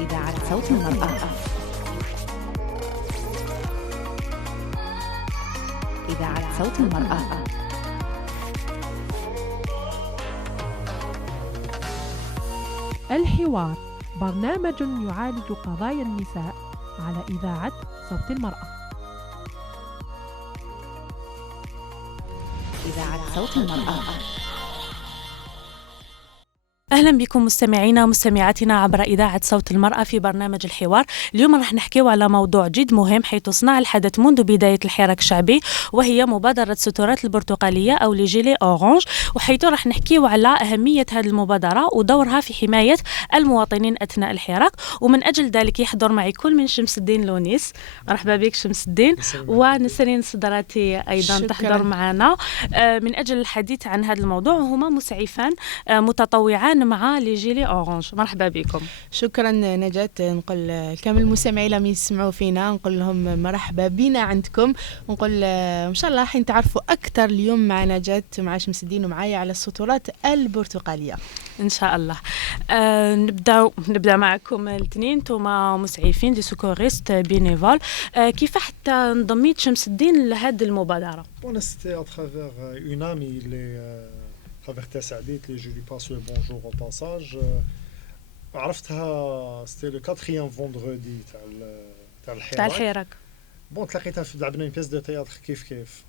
إذاعة صوت المرأة. إذاعة صوت المرأة. الحوار برنامج يعالج قضايا النساء على إذاعة صوت المرأة. إذاعة صوت المرأة. أهلا بكم مستمعينا ومستمعاتنا عبر إذاعة صوت المرأة في برنامج الحوار. اليوم راح نحكيو على موضوع جد مهم حيث صنع الحدث منذ بداية الحراك الشعبي، وهي مبادرة سترات البرتقالية أو لي جيلي أورانج، وحيث راح نحكيو على أهمية هذه المبادرة ودورها في حماية المواطنين أثناء الحراك. ومن أجل ذلك يحضر معي كل من شمس الدين لونيس. مرحبا بك شمس الدين. ونسرين صدراتي أيضا شكرا. تحضر معنا من أجل الحديث عن هذا الموضوع، وهما مسعفان متطوعان مع لي جيلي أورانج. مرحبا بكم. شكرا نجاة. نقول كامل المستمعين لم يسمعوا فينا نقول لهم مرحبا بنا عندكم، ونقول إن شاء الله حين تعرفوا أكثر اليوم مع نجاة مع شمس الدين ومعايا على السترات البرتقالية إن شاء الله. نبدأ معكم الاثنين، انتم مسعفين دي سكوريست بينيفول. كيف حتى انضميت شمس الدين لهذه المبادرة؟ C'était à travers une amie travers Tessadit, je lui passe le bonjour au passage. عرفتها c'était le 4e vendredi تاع الحراك. بون تلاقيتها في لعبنا une pièce de théâtre كيف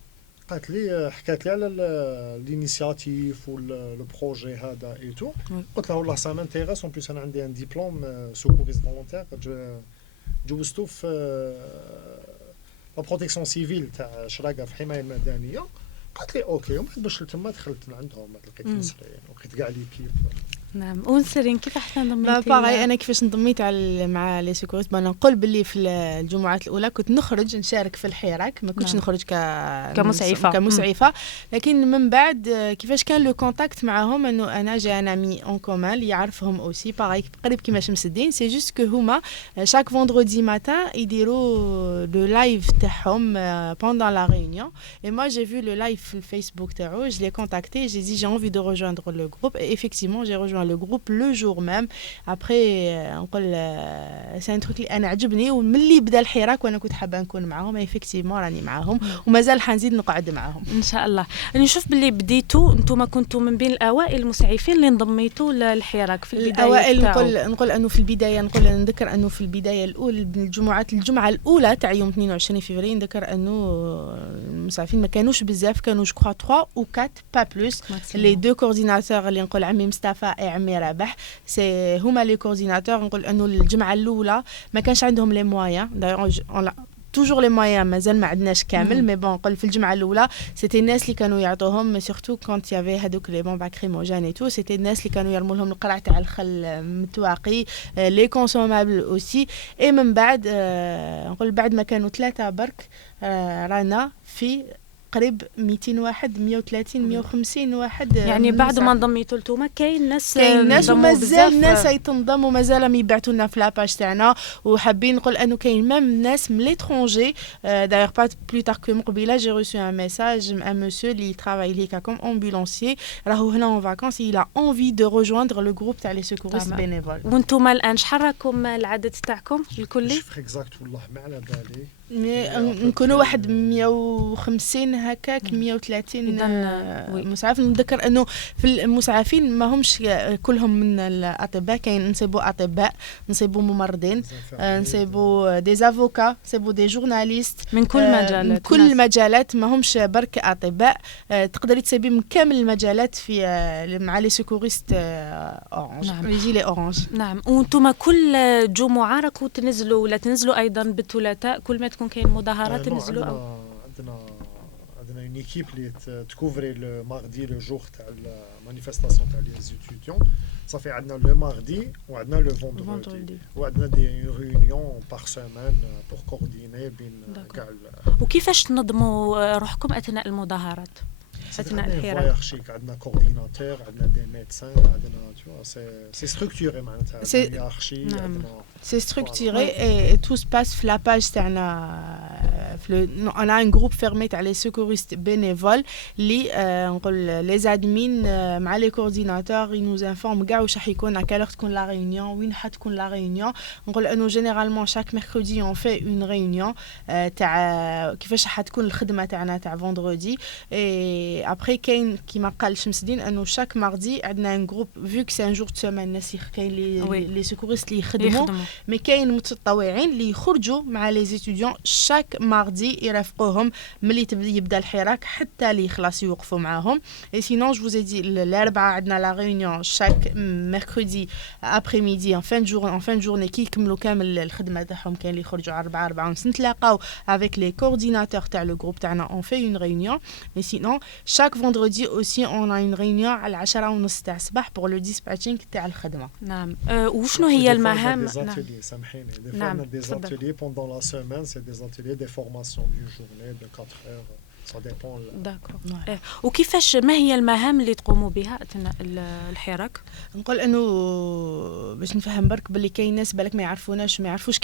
قالت لي حكات لي على الانيشياتيف والو بروجي هذا اي تو. قلت لها والله سا مانتيريس اون بليس انا عندي ان ديبلوم سكوريست فولونتير جوزتو في لا بروتيكسيون سيفيل تاع شراقه في الحمايه المدنيه. قالت لي اوكي، ومن باش تما دخلت عندهم لقيت نسرين ولقيت كاع ليكيب. نعم. ونسرين كيف حتى انضميتي؟ باغي انا كيفاش انضميت مع لي سيكوريست. انا نقول باللي في الجمعات الاولى كنت نخرج نشارك في الحراك، ما كنتش نخرج كمسعفه. لكن من بعد كيفاش كان لو كونتاكت معهم انه انا جا ان امي اون كومان اللي يعرفهم اوسي باغي قريب كيما شمس الدين. سي جوست كو هما شاك فوندردي ماتان يديروا لو لايف تاعهم بوندون لا ريونيون. اي moi j'ai vu le live في الفيسبوك تاعو، je l'ai contacté, j'ai dit j'ai envie de rejoindre le groupe et effectivement j'ai rejoint le groupe le jour même. Après نقول c'est un truc اللي انا عجبني، وملي بدا الحراك وانا كنت حابه نكون معاهم. effectivement راني معاهم ومازال حنزيد نقعد معاهم ان شاء الله. راني نشوف باللي بديتوا انتم كنتوا من بين الاوائل المسعفين اللي انضميتوا للحراك في البدايه. الاوائل نقول انه في البدايه نذكر انه في البدايه الاولى الجمعه الاولى تاع يوم 22 فبراير نذكر انه المسعفين ما كانوش بزاف، كانوا جو كخوا 3 ou 4 با بلوس. لي دو كورديناتور اللي نقول عمي مصطفى عمي رابح سي هما لي كورديناتور. نقول انه الجمعه الاولى ما كانش عندهم لي مويان، دايوغ توجور لي مويان مازال ما عندناش كامل، مي بون نقول في الجمعه الاولى سيتي الناس اللي كانوا يعطوهم سورتو كونت يافي هذوك لي بومب كريموجين اي تو، سيتي الناس اللي كانوا يرموا لهم القرع تاع الخل متواقي لي كونسومابل اوسي. اي من بعد نقول بعد ما كانوا 3 برك رانا في قريب 200 واحد 130 150 واحد. يعني بعد ما انضميتوا نتوما كاين ناس ومازال ناس يتنضموا مازال يبعثوا لنا في لاباج تاعنا. وحابين نقول انه كاين ميم ناس من ليترونجي. دايوغ با بلو تار كو مقبله جي ريسو ان ميساج ان مسيو اللي ترافاي ليكا كوم امبولانسيي راهو هنا اون فاكونس il a envie de rejoindre le groupe تاع لي سيكوريست بينيفول. وانتم الان شحال راكم العدد تاعكم الكلي؟ شوف اكزاكت والله ما على بالي. نكونوا واحد 150 هكاك 130 مسعف. نذكر انه في المسعفين ما همش كلهم من الاطباء، كاين نصيبوا اطباء، نصيبوا ممرضين، نصيبوا دي افوكا، نصيبوا دي جورناليست من كل المجالات ما همش برك اطباء. تقدري تصيبي من كامل المجالات في مع لي سيكوريست اورانج. نعم. يجي لي اورانج. نعم. وانتم كل جمعه راكم تنزلوا ولا تنزلوا ايضا بالثلاثاء كل ما تكون كاين مظاهرات تنزلوا؟ عندنا une équipe اللي تكوفري لو ماردي لو جور تاع المانيفيستاسيون تاع لي ستوديون. صافي عندنا لو ماردي وعندنا لو فوندردي وعندنا دي ريونيون بار سيمين بور كورديني بين كاع. وكيفاش تنظموا روحكم اثناء المظاهرات اثناء الحراك؟ عندنا كورديناتور، عندنا دي ميدسان، عندنا سي ستركتوري معناتها هيرارشي. C'est structuré et tout se passe في لاباج تاعنا on a un groupe fermé تاع les secouristes bénévoles اللي نقول les admins مع les coordinateurs ils nous informent كاع واش راح يكون à quelle heure تكون la réunion وين حتكون la réunion نقول انه généralement chaque mercredi on fait une réunion تاع كيفاش راح تكون الخدمه تاعنا تاع vendredi et après كاين كيما قال شمس الدين انه chaque mardi عندنا un groupe vu que c'est un jour de semaine الناس كاين les secouristes اللي يخدموا مي كاين متطوعين اللي يخرجوا مع les étudiants chaque mardi يرافقوهم ملي يبدا الحراك حتى اللي يخلص يوقفوا معاهم et sinon je vous ai dit الاربعاء عندنا la réunion chaque mercredi après-midi en fin de journée كي يكملوا كامل الخدمه تاعهم كاين اللي يخرجوا على 4 ونص نتلاقاو avec les coordinateurs تاع le groupe تاعنا on fait une réunion mais sinon chaque vendredi aussi on a une réunion على 10 ونص تاع الصباح pour le dispatching تاع الخدمه. نعم وشنو هي المهام؟ سامحيني des ateliers pendant la semaine c'est des ateliers des formations d'une journée de 4 heures. Ça dépend. D'accord. وكيفاش ما هي المهام اللي تقوموا بها اثناء الحراك؟ نقول انه باش نفهم برك باللي كاين ناس بالك ما يعرفوش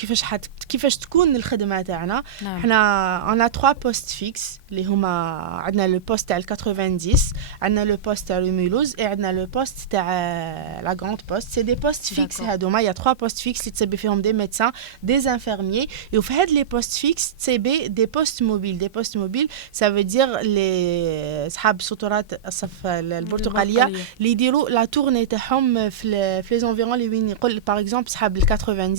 كيفاش تكون الخدمه تاعنا. احنا انا 3 بوست فيكس اللي هما عندنا لو بوست تاع 90 عندنا لو بوست تاع مولوز عندنا لو بوست تاع لا غراند بوست سي دي بوست فيكس هادوما يا 3 بوست فيكس اللي تصيبي فيهم دي ميدسان دي انفيرميي وفي هاد لي بوست فيكس تصيبي دي بوست موبيل ça veut dire les صحاب السطورات الصف البرتقاليه اللي يديروا لا تورني تاعهم في لي زونفيرون اللي وين يقول باغ اكزومبل صحاب ال 90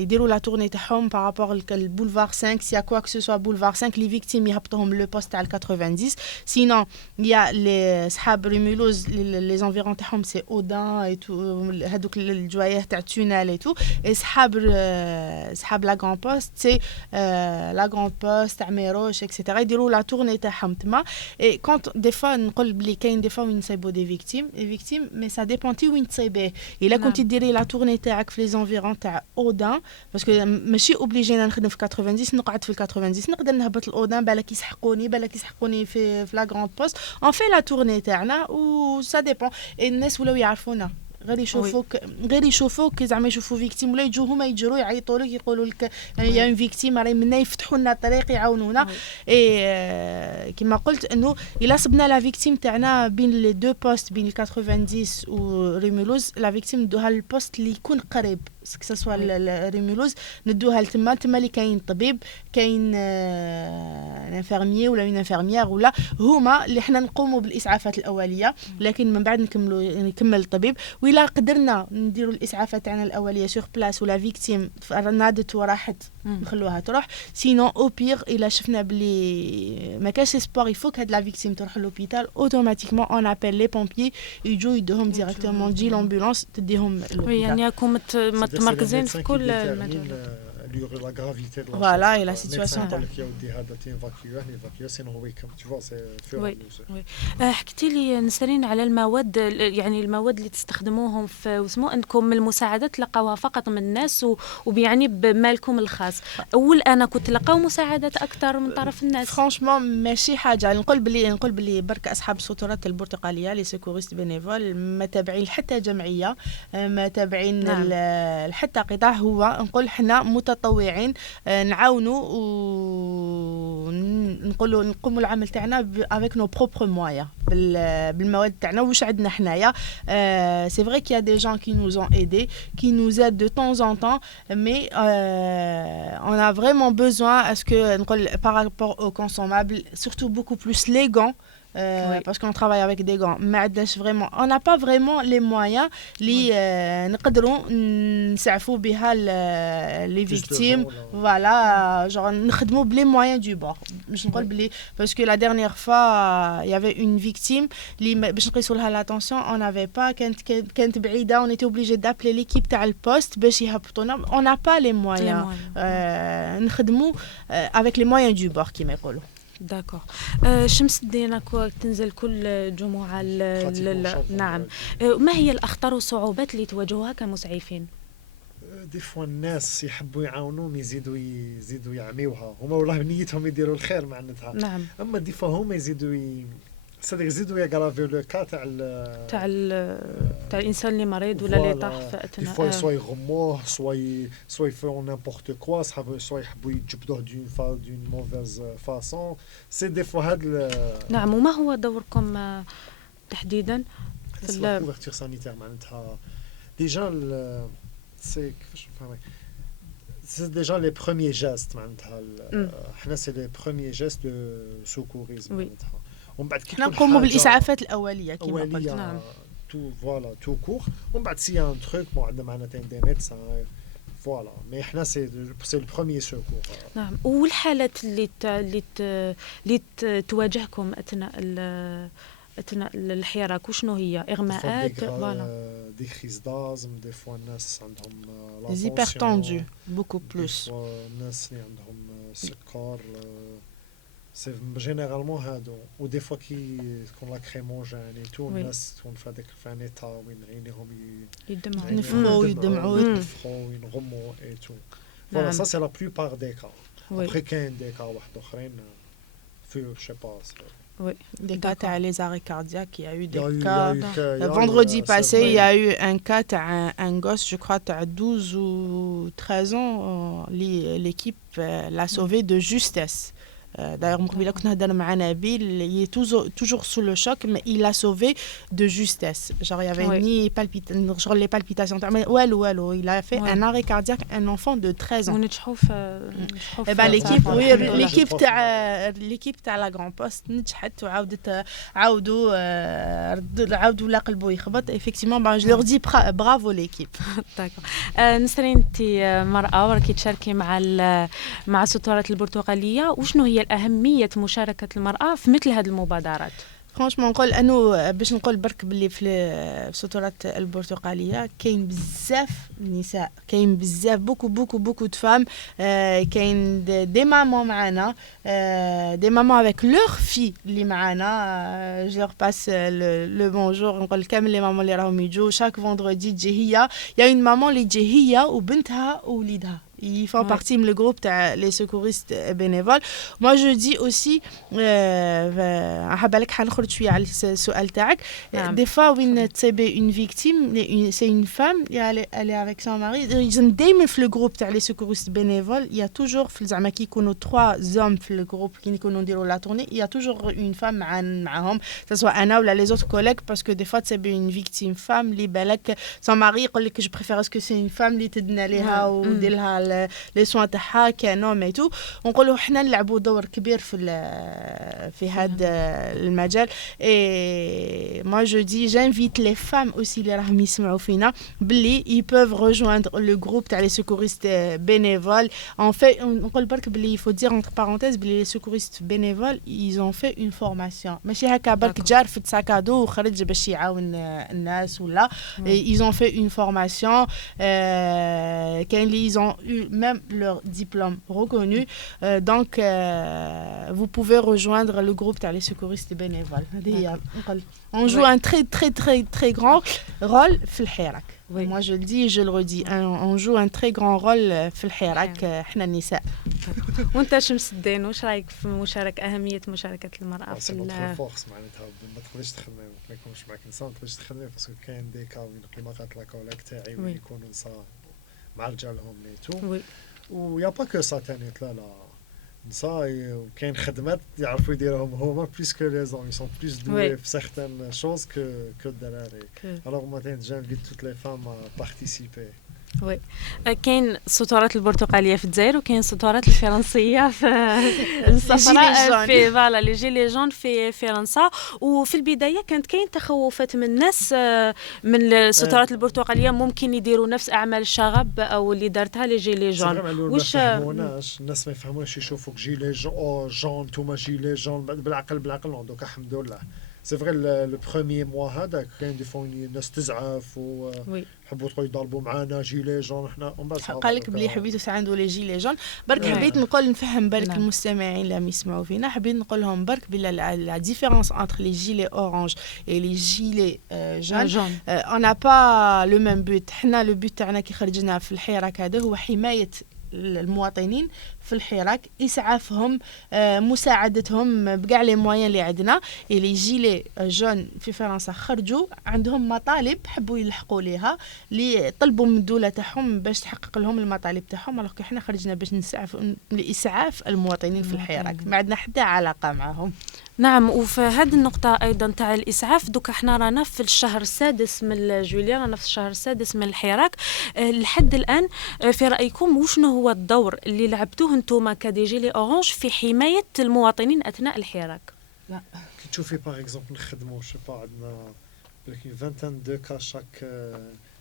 يديروا لا تورني تاعهم بارابور البولفار 5 سي كوا كو سوا بولفار 5 لي فيكتيم يهبطوهم لو بوست تاع ال 90 سينون يا لي صحاب ريمولوز لي زونفيرون تاعهم سي اودان اي تو هذوك الجوايه تاع تونال اي تو صحاب لا غران بوست سي لا غران بوست تاع ميروش اكسيتيرا يديروا لا تورني تاعهم تما اي كونط دي فوا نقول بلي كاين دي فوا وين نصايبوا دي فيكتيم مي سا ديبونتي وين تصايبيه الا كنتي ديري لا تورني تاعك في لي زونفيرون تاع اودان باسكو ماشي اوبليجينا نخدم في 90 نقعد في 90 نقدر نهبط الاودان بالك يسحقوني في لا غراند بوست اون في لا تورني تاعنا و سا ديبون الناس ولاو يعرفونا غير يشوفوك زعما يشوفوا فيكتيم ولا يجوا هما يجروا يعيطوا لك يقولوا لك يا اون فيكتيم راهي منا يفتحوا لنا الطريق يعاونونا اي كما قلت انه الا صبنا لا فيكتيم تاعنا بين لي دو بوست بين 90 و ريمولوز لا فيكتيم ندوها للبوست اللي يكون قريب سوا الريمولوز ندوها تما اللي كاين طبيب كاين انفيرميي ولا اون انفيرميير ولا هما اللي حنا نقوموا بالاسعافات الاوليه لكن من بعد نكمل الطبيب وإلا قدرنا نديروا الاسعافات تاعنا الاوليه سور بلاس ولا فيكتيم نادت وراحت نخلوها تروح سينون او بير الا شفنا بلي ما كاش اسبوار يفوك هاد لا فيكتيم تروح لوبيتال اوتوماتيكمون اون ابل لي بومبيي يجوا يدوهم ديريكتومون تجي لامبولانس تديهم وي يعني راكم متمركزين في كل المجال la gravité de la voilà et la situation حكيتي لي نسرين على المواد يعني المواد اللي تستخدموهم في وسمو انكم المساعدات تلقاوها فقط من الناس وبيعني بمالكم الخاص انا كنت تلقاو مساعدات اكثر من طرف الناس فرانشمون ماشي حاجه نقول بلي برك اصحاب السطورات البرتقاليه لي سيكوريست بينيفول ما تابعين حتى جمعيه ما تابعين حتى قطاع هو نقول حنا متطوعين نعاونوا ونقولوا نقوموا العمل تاعنا avec nos propres moyens بالمواد تاعنا واش عندنا حنايا c'est vrai qu'il y a des gens qui nous ont aidés qui nous aident de temps en temps mais on a vraiment besoin à ce que نقول par rapport aux consommables surtout beaucoup plus les gants oui. Parce qu'on travaille avec des gants vraiment on n'a pas vraiment les moyens اللي نقدروا نسعفوا بها les victimes voilà genre نخدموا بلي moyens du bord باش نقول بلي parce que la dernière fois il y avait une victime اللي باش نقيسوا لها l'attention on n'avait pas كانت بعيده on était obligé d'appeler l'équipe تاع البوست باش يهبطونا on n'a pas les moyens نخدموا avec les moyens du bord كما يقولوا داكور شمس الدين تنزل كل جمعة نعم ما هي الأخطار والصعوبات اللي تواجهوها كمسعفين؟ دي فوا الناس يحبوا يعاونوهم يزيدوا يعميوها هما والله نيتهم يديروا الخير معناتها نعم اما دي فوا هما يزيدوا صدق زيدوا يغرافيو لو كا تاع الانسان اللي مريض ولا اللي طاح في اثناء فوا سوا يغموه سوا يفون نيمبورت كوا سوا يحبوا يجبدوه دون موفيز فاسون سي دي فوا هاد نعم. وما هو دوركم تحديدا في الكوفرتور سانيتير معناتها ديجا سي كيفاش نفهمك سي ديجا لي بروميير جيست معناتها حنا سي لي بروميير جيست دو سوكوريزم معناتها ومن بعد كي نقوموا بالاسعافات الاوليه كما قلت. نعم تو فوالا تو كور ومن بعد سي ان تروك مو عندنا معناتها دي ميدسان فوالا مي حنا سي لو بروميير سوكور. نعم. والحالات اللي تواجهكم اثناء الحراك وشنو هي؟ اغماءات فوالا دي كريز دازم دي فوا الناس عندهم لا زيبر توندو بوكو بلوس الناس اللي عندهم سكر سي جينيرالمون هادو ودي فوا كي تكون لا كريموجين اي تو الناس تكون في هذاك في نيتا وين عينيهم يدمعوا ينفخوا ينغموا اي تو فوالا سا سي لا بلوبار دي كا ابري كاين دي كا واحد اخرين في جو با Oui, des cas تاع les arrêts cardiaques, il y a eu des cas. Vendredi passé, il y a eu un cas تاع un gosse, je crois, تاع 12 ou 13 ans, l'équipe l'a sauvé de justesse. D'ailleurs, مقبله كنا هضرنا مع نبيل, il est toujours sous le choc, mais il l'a sauvé de justesse. Genre, il y avait ni genre les palpitations, mais والو, il a fait un arrêt cardiaque, un enfant de 13 ans. ونجحوا Et ben l'équipe تاع la Grand Poste نجحت وعاودت عاودوا لا قلبه يخبط. Effectivement, ben je leur dis bravo l'équipe. D'accord. نسرين انت مرأة وراكي تشاركي مع الستارات البرتقالية، وشنو هي أهمية مشاركة المرأة في مثل هذه المبادرات؟ فرانشمون نقول انه باش نقول برك باللي في الستورات البرتقاليه كاين بزاف نساء، كاين بزاف بوكو دو فام، كاين دي مامون معنا، دي مامون افيك لور في اللي معنا. جو لور باس لو بونجور، نقول كامل لي مامون اللي راهم يجوا شاك فوندردي تجي هي، يا اون مامون اللي تجي هي وبنتها ووليدها. Ils font partie du groupe les secouristes bénévoles. Moi je dis aussi حابة لك حنخرج شوية على السؤال تاعك. Des fois when تصيبي une victime, c'est une femme, elle est avec son mari. دايما في الجروب تاع les secouristes bénévoles, il y a toujours في زعما كي يكونوا 3 hommes في الجروب كي يكونوا نديروا لا tournée, il y a toujours une femme معاهم, que ce soit أنا ولا les autres collègues, parce que des fois تصيبي une victime femme اللي بالك son mari يقول لك je préfère que c'est une femme اللي تدنا ليها ودير لها لي سوان تاعها كانوم اي تو. ونقولوا حنا نلعبوا دور كبير في هذا المجال. اي ما جو دي جانفيت لي فام اوسي اللي راهم يسمعوا فينا باللي ils peuvent rejoindre le groupe تاع les secouristes bénévoles. En fait نقول برك باللي il faut dire entre parenthèses باللي les secouristes bénévoles ils ont fait une formation, ماشي هكا برك جار في ساكادو وخرج باش يعاون الناس ولا. ils ont fait une formation, كاين اللي ils ont eu même leur diplôme reconnu. Donc vous pouvez rejoindre le groupe تاع les secouristes bénévoles. On joue un très grand rôle في الحراك. Moi je le dis et je le redis, on joue un très grand rôle في الحراك احنا النساء. وانت شمس الدين واش رايك في اهميه مشاركه المراه في الفورس؟ معناتها ما تقدرش تخدمي ما يكونش معك نساء، ما تقدرش تخدمي باسكو كاين دي كا وين قيمات لا كولاك تاعي وين يكونوا نساء مع رجالهم نيتو. ويا با كو سا تانيت لا نساء وكاين خدمات يعرفوا يديروهم هما بليس كو لي زون، يسون بليس دوي في سيغتان شوز كو الدراري. الوغ ماتين جانفيت توت لي فام بارتيسيبي. وي كاين الستارات البرتقاليه في الجزائر وكاين الستارات الفرنسيه في الصفراء في فوالا لي جي لي جون في فرنسا. وفي البدايه كانت كاين تخوفات من الناس من الستارات البرتقاليه ممكن يديروا نفس اعمال الشغب او اللي دارتها لي جي لي جون. واش الناس ما يفهموش يشوفوك جي لي جون توما جي لي جون بالعقل دوكا الحمد لله. سي فري لو بروميير موا هذاك كاين دي فون الناس تزعف وحبوا تقول يضربوا معانا جي لي جون. حنا قال لك بلي حبيتوا تساعدوا لي جي لي جون برك. حبيت نقول نفهم برك المستمعين اللي يسمعوا فينا، حبيت نقول لهم برك بلا لا ديفيرونس انتر لي جيلي اورانج اي لي جيلي جون اون ا با لو ميم بوت. حنا لو بوت تاعنا كي خرجنا في الحراك هذا هو حمايه المواطنين في الحراك، اسعافهم، مساعدتهم بكاع لي موين اللي عندنا. اللي يجي لي جون في فرنسا خرجوا عندهم مطالب حبوا يلحقوا ليها، اللي طلبوا من الدوله تاعهم باش تحقق لهم المطالب تاعهم، الوغ احنا خرجنا باش نسعف لاسعاف المواطنين في الحراك، ما عندنا حتى علاقه معهم. نعم. وفي هذه النقطة أيضا تاع الإسعاف، دوك احنا رانا في الشهر السادس من جويليا، رانا في الشهر السادس من الحراك. لحد الآن في رأيكم وشنو هو الدور اللي لعبتوه انتوما كدي جي لي أورانج في حماية المواطنين أثناء الحراك؟ لا كي تشوفي باغ اكزومبل نخدموا شي با عندنا لكن 22 كا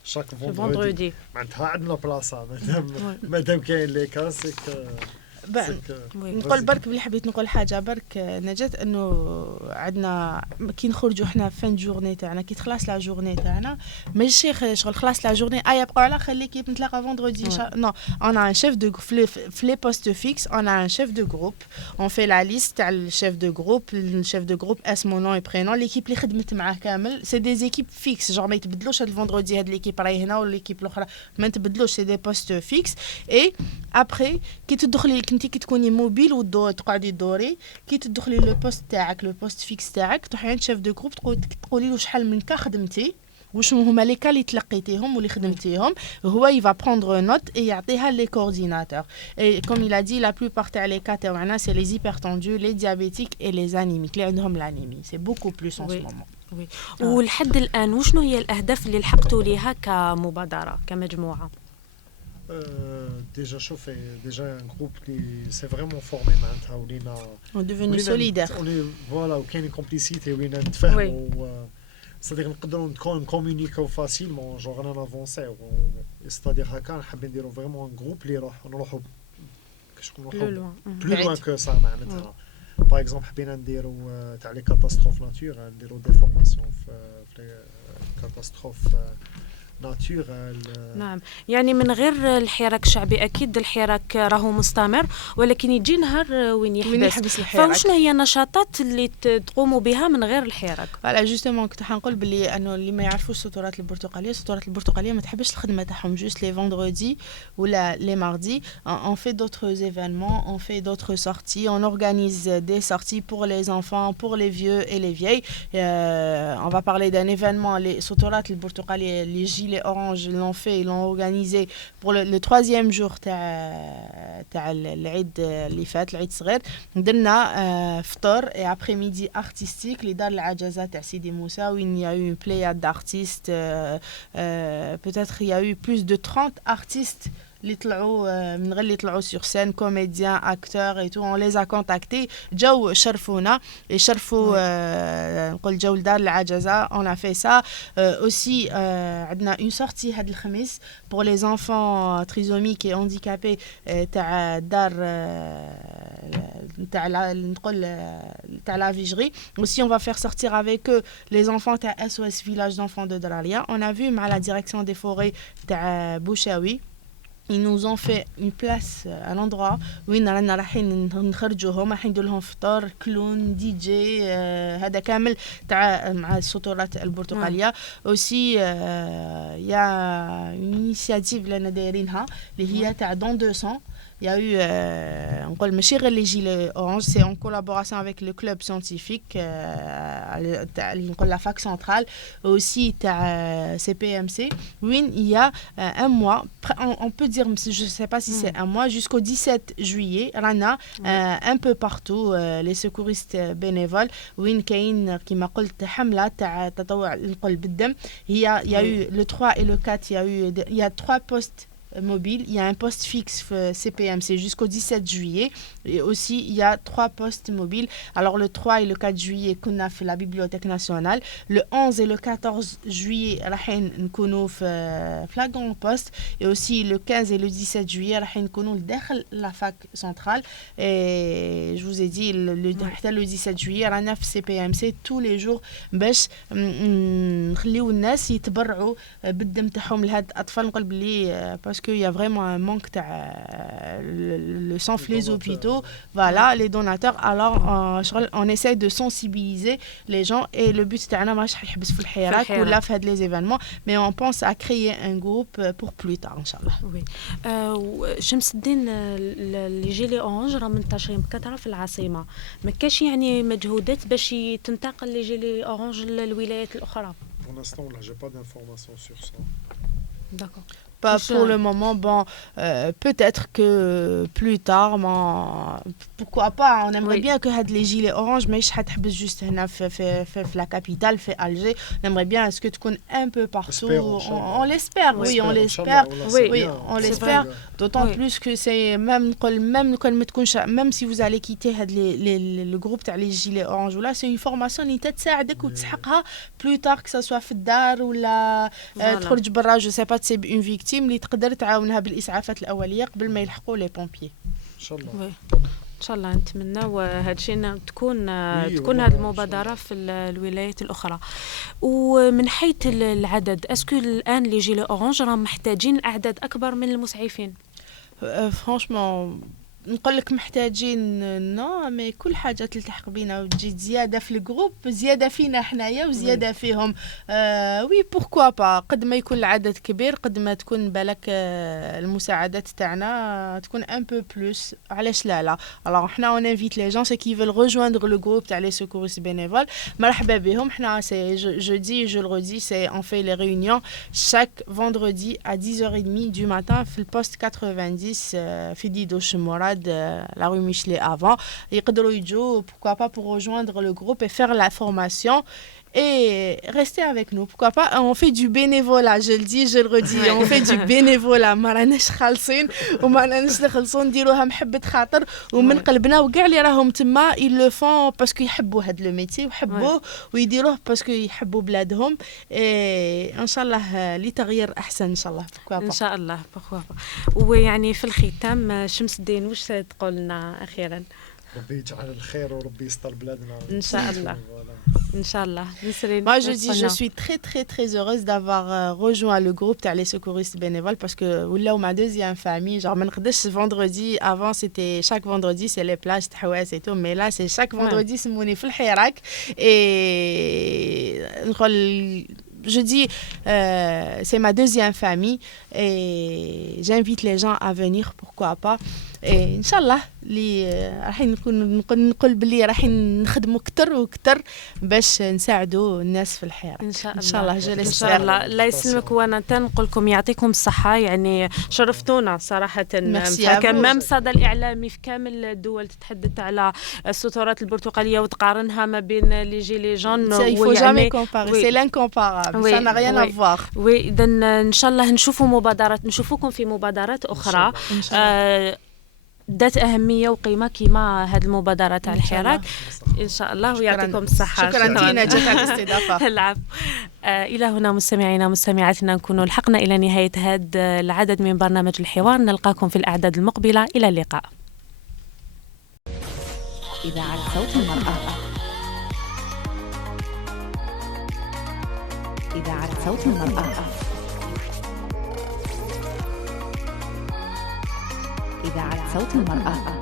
شاك فوندردي، معناتها عندنا بلاصه مادام كاين لي كاسك. نقول برك بلي حبيت نقول حاجه برك نجات، انه عندنا كي نخرجوا حنا فان جورني تاعنا، كي تخلص لا جورني تاعنا ماشي شغل خلاص لا جورني يبقوا على خليكي نتلاقى فوندردي نو، اون ان شيف دو في لي بوست فيكس، اون ان شيف دو جروب، اون في لا ليست تاع الشيف دو جروب، الشيف دو جروب اسمو نون اي برينون، ليكيب اللي خدمت معاه كامل سي دي زيكيب فيكس، جور ما يتبدلوش هاد الفوندردي هاد ليكيب راهي هنا والليكيب الاخرى ما تبدلوش، سي دي بوست فيكس. اي ابري كي تدخلي كنتي كي تكوني موبيل وتقعدي دوري، كي تدخلي لو بوست تاعك لو بوست فيكس تاعك تروحي عند شيف دو جروب تقولي له شحال من كا خدمتي، وشنو هما لي كا اللي تلقيتيهم واللي خدمتيهم، هو يفا بروندر نوت اي يعطيها لي كورديناتور. اي كوم il a dit la plupart تاع لي كا تاعنا سي لي هيبرتوندو لي ديابيتيك اي لي انيميك اللي عندهم لانيمي، سي بوكو بلوس ان سو مومون. ولحد الآن وشنو هي الأهداف اللي لحقتوا ليها كمبادرة كمجموعة؟ Déjà chauffé, déjà un groupe qui s'est vraiment formé maintenant, on est devenu solidaire. On est voilà, aucune complicité, on a نتفاهموا، c'est-à-dire نقدروا نكومونيكاو فاسيلمون، genre انا نافونسي، c'est-à-dire هكا حابين نديروا فريمون ان جروب اللي نروحوا بلو لوان كو سا معناتها. باغ اكزومبل حبينا نديروا تاع لي كاتاستروف ناتور، نديروا دي فورماسيون في كاتاستروف ناتورال. نعم، يعني من غير الحراك الشعبي اكيد الحراك راهو مستمر، ولكن يجي نهار وين يحبس الحراك. فوشنا هي النشاطات اللي تقوموا بها من غير الحراك؟ فوالا جوستومون كنت حنقول بلي انه اللي ما يعرفوش السطورات البرتقاليه، السطورات البرتقاليه ما تحبش الخدمه تاعهم جوست لي فوندردي ولا لي ماردي. on fait d'autres événements, on fait d'autres sorties, on organise des sorties pour les enfants, pour les vieux et les vieilles. On va parler d'un événement, les سطورات البرتقاليه les les Orange l'ont fait, ils l'ont organisé pour le troisième jour تاع العيد اللي فات، العيد الصغير. درنا فطور et après-midi artistique اللي دار العجزات تاع سيدي موسى، وين il y a eu une pléiade d'artistes, peut-être il y a eu plus de 30 artistes اللي طلعوا من غير اللي طلعوا sur scène, comédiens, acteurs et tout, on les a contactés، جاو شرفونا نقول جاو لدار العجزة. on a fait ça aussi. عندنا une sortie هاد الخميس pour les enfants trisomiques et handicapés تاع الدار تاع نقول تاع la vigerie. aussi on va faire sortir avec eux les enfants تاع SOS village d'enfants de Dralia. on a vu مع la direction des forêts تاع بوشاوي، ils nous ont fait une place à l'endroit وين رانا رايحين نخرجوهم، راح ندير لهم فطور، كلون، دي جي، هذا كامل تاع مع السطورات البرتقاليه. aussi يا انيشياتيف اللي انا دايرينها اللي هي تاع دون 200. Il y a eu نقول ماشي غير لي جيلي اورانج، سي en collaboration avec le club scientifique تاع نقول la fac centrale, aussi تاع CPMC, وين il y a un mois, on peut dire, je sais pas si c'est un mois, jusqu'au 17 juillet رانا un peu partout les secouristes bénévoles وين كاين كما قلت حمله تاع تطوع نقول بالدم. il y a eu le 3 et le 4, il y a 3 postes mobile, il y a un poste fixe CPMC jusqu'au 17 juillet, et aussi il y a 3 postes mobiles. alors le 3 et le 4 juillet qu'on a fait la bibliothèque nationale, le 11 et le 14 juillet راحين نكونوا في la grande poste, et aussi le 15 et le 17 juillet راحين نكونوا داخل la fac centrale. et je vous ai dit حتى le 17 juillet رانا في CPMC tous les jours باش نخليو الناس يتبرعوا بالدم تاعهم لهاد الاطفال. نقول بلي باسكو qu'il y a vraiment un manque de le sang في les hôpitaux. Voilà, les donateurs. Alors, on essaie de sensibiliser les gens et le but تاعنا ماش حيحبس في الحراك ولا في هاد les événements, mais on pense à créer un groupe pour plus tard, Inch'Allah. Oui. شمس الدين اللي جي لي اورانج راه منتشرين بكثره في العاصمه، ما كاش يعني مجهودات باش تنتقل لي جي لي اورانج للولايات الاخرى؟ Pour l'instant, là, j'ai pas d'informations sur ça. D'accord. Pas pour le moment. Bon, peut-être que plus tard, mais pourquoi pas. On aimerait bien que les gilets orange, mais je حتحبس juste هنا في la capitale, في Alger. On aimerait bien est-ce que tu connais un peu partout. On l'espère, oui, on l'espère. Oui, on l'espère. D'autant plus que c'est même si vous allez quitter le groupe تاع les gilets orange ou là, c'est une formation اللي تساعدك وتسحقها plus tard, que ça soit في الدار ولا تخرج برا. Je sais pas, c'est une victime اللي تقدر تعاونها بالاسعافات الاوليه قبل ما يلحقوا لي بومبيي. ان شاء الله. ان شاء الله نتمنى هذا الشيء تكون هذه المبادره في الولايات الاخرى. ومن حيث العدد، اسكو الان لي جيلي اورانج راهم محتاجين اعداد اكبر من المسعفين؟ فرانشمون نقول لك محتاجين نو، مي كل حاجه تلتحق بينا وتجي زياده في الجروب، زياده فينا حنايا وزياده فيهم. وي بوركوا با، قد ما يكون العدد كبير قد ما تكون بالك المساعدات تاعنا تكون ان بو بلوس. علاش لا الوغ حنا اون انفيت لي جون سي كي فيل ريجويندر لو جروب تاع لي سيكوريست بينيفول، مرحبا بهم. حنا سي jeudi je le redis, c'est on fait les réunions chaque vendredi à 10h30 du matin في البوست 90 في ديدو شموراد la rue Michelet avant. يقدروا يجوا pourquoi pas pour rejoindre le groupe et faire la formation et rester avec nous. Pourquoi pas, on fait du bénévolat, je le dis, je le redis, on fait du bénévolat. ما راناش خالصين وما راناش نخلصوا نديروها محبة خاطر ومن قلبنا، وكاع اللي راهم تما ils le font parce que يحبوا هذا لو ميتي ويحبوه ويديروه parce que يحبوا بلادهم. ان شاء الله لتغيير احسن ان شاء الله. ان شاء الله. ويعني في الختام شمس الدين واش تقول لنا اخيرا؟ ربي يجعل الخير وربي يستر بلادنا ان شاء الله. ان شاء الله. Moi je dis je suis très très très heureuse d'avoir rejoint le groupe تاع les secouristes bénévoles parce que ولاو ma deuxième famille. Genre ما نقدرش vendredi, avant c'était chaque vendredi c'est les plages تحواس et tout, mais là c'est chaque vendredi سموني في الحراك. Et je dis c'est ma deuxième famille et j'invite les gens à venir, pourquoi pas. ان شاء الله اللي راح نقول باللي راح نخدموا اكثر واكثر باش نساعدوا الناس في الحياه. ان شاء الله. ان شاء الله. ان شاء الله. الله يسلمك. وانا تنقول لكم يعطيكم الصحه، يعني شرفتونا صراحه. كمان صدى الاعلامي في كامل الدول تتحدث على السترات البرتقاليه وتقارنها ما بين لي جيلي جون. ويعني سي لانكومبارابل، سا نا ريان ا فوار. وي اذا ان شاء الله نشوفوكم في مبادرات اخرى ذات أهمية وقيمة كما هذه المبادرة تاع الحراك. إن شاء الله ويعطيكم الصحة. شكرا تينا جات على الاستضافة. العفو. إلى هنا مستمعينا مستمعاتنا نكون لحقنا إلى نهاية هذا العدد من برنامج الحوار. نلقاكم في الأعداد المقبلة. إلى اللقاء. إذاعة صوت المرأة. إذاعة صوت المرأة. إذاعة صوت المرأة.